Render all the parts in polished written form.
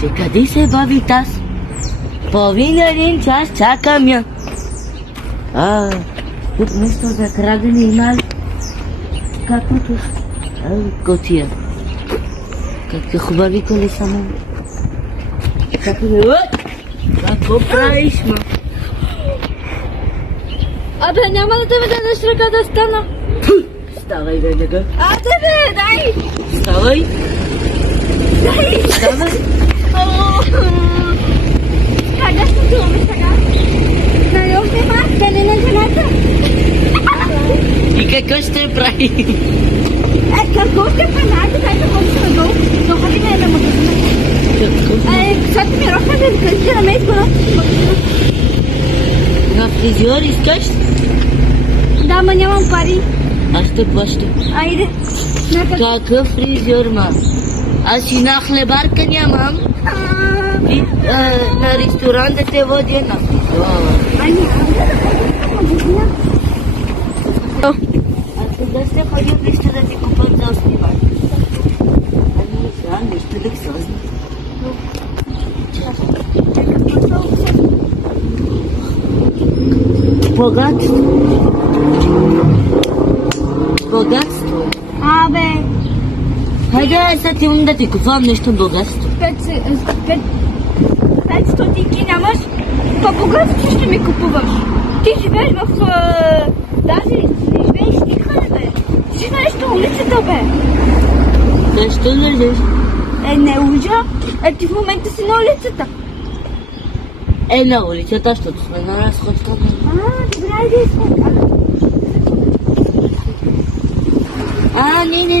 че къде се бави таз? Половина един час чакам я. Тук нещо за крадене има ли? Каквото? Котия. Какви хубави колеса, мама. Какво правиш, ма? Абе, няма да те ведеш ръка да стана. Ставай, веднага. Бе, дай! Ставай. Дай! Ставай. Къде ще отиваме сега? На още маскане на жената. И какво ще прави? Какво ще прави? Дай да ходиш надолу. Да ходим на магазина. Сега ми рохна да изкажи на мен изпълна. На фризьор искаш? Да, ма нямам пари. Аз ще плащам. Айде. Какъв фризьор, ма? Аз и на хлебарка нямам. И на ресторант да те водя на фризьор. Айде, да ходим на магазина. А сега ще ходим нещо да ти купам за снимак. Ами, сега нещо лексозно. Богатство. Богатство. Абе. Хайде, сега ти имам да ти купувам нещо богатство. 500 ти нямаш, па богатство ще ми купуваш. Ти живееш в... Даже не живееш никъде, бе. Ти си знаеш на улицата, бе. Защо лежиш? Не лъжа. Ти в момента си на улицата. На улицата, защото сме на разходка. Добре, айде изходка.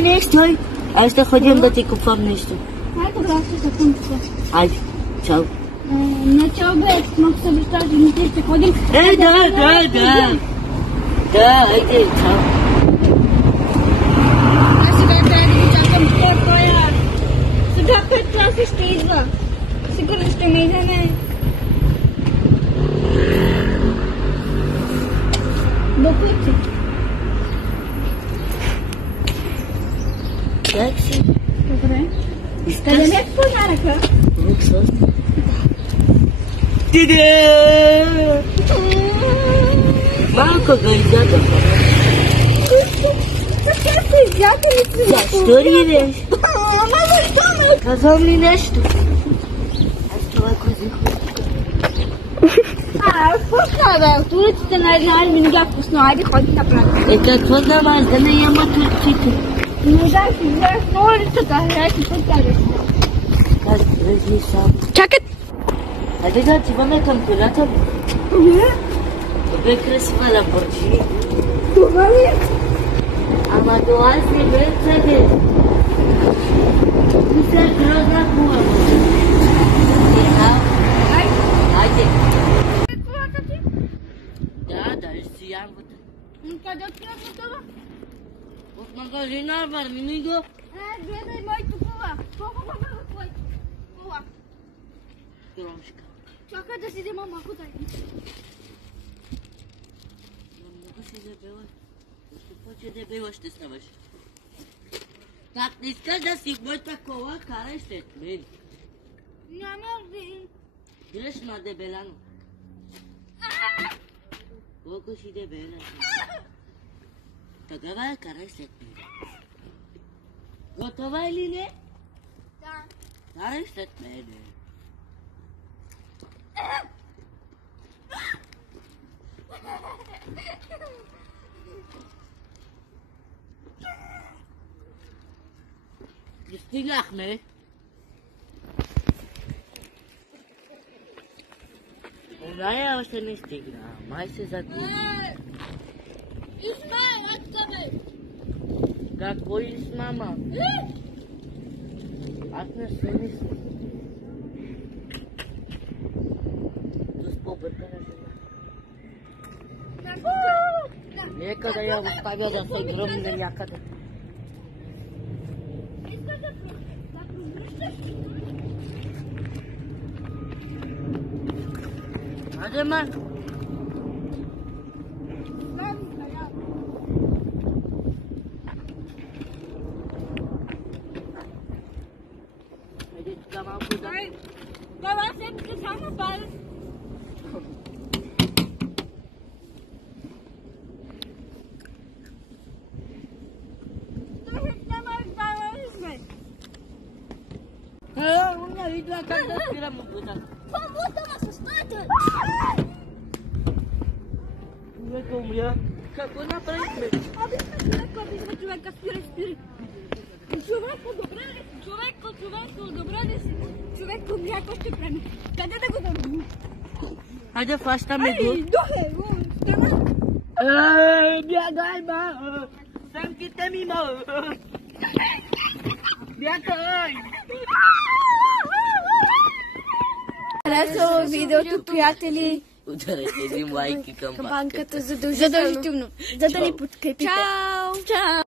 Не, стой. Аз ще ходим да ти купвам нещо. Добре, аз ще се купвам. Айде, чао. Не чао, бе, малко се обещаш, да не ще ходим. Да, айде, чао. Аз сега трябва да ги чакам тоя. Сега 5 класи ще идва. Сигурно ще ме идеме. Бокуйте. Как си? Добре. Къде ми е подаръка? Луксозно. Тиде! Малко гърдата. Защо сте изядали си? Защо ридеш? Ама защо ме? Казвам ли нещо? Аз това казах. Вкусно, бе. От улиците на една ми не бях вкусно. Айде, ходи направи. Какво знам аз да не яма турците? Не дай си, гледаш на улицата. Дай си път кажеш. Как дръжи сам? Чакай. Хайде да отиваме към колята. Добре красива Ламборджини. Това ли? Ама това си Мерцедес. Ти се грозна хубава. Хайде. Колата ти? Да, си ямбата. Къде отиваш това? В магазина, върни ми го. Гледай моето кола. Колко хубава кола. Кола. Громшка. Чакай да си взема малко дай. Много си дебела. Още повече дебела ще ставаш. Как не искаш да си в моята кола, карай след мен. Няма ви. Грешна дебелано. Колко си дебела. Тогава я карай след мен. Готова или не? Да. Карай след мен. Стигнахме. Оная още не стигна. Май се загуби. Изма, матка, бе. Какво измама? Аз не се мисля. С по-бъркана жена. Нека да я оставя да се гръмне някъде. Искаш да пробръщаш? Хайде, ма. Хайде тук am pus. Baba, sempre que sama para. Una video acá de tira mu puta. Como estão assustados? Ué, como já? Cagou na frente. Човек, спира. Човек, какво ще прави? Къде да го дам? Хайде, фащаме го. Духе, стана. Бягай, ма! Самките ми, ма! Бягай! Харесало видеото, приятели. Ударете ви лайки към Кампанката задължително, за да ни подкрепите. Чао! Чао!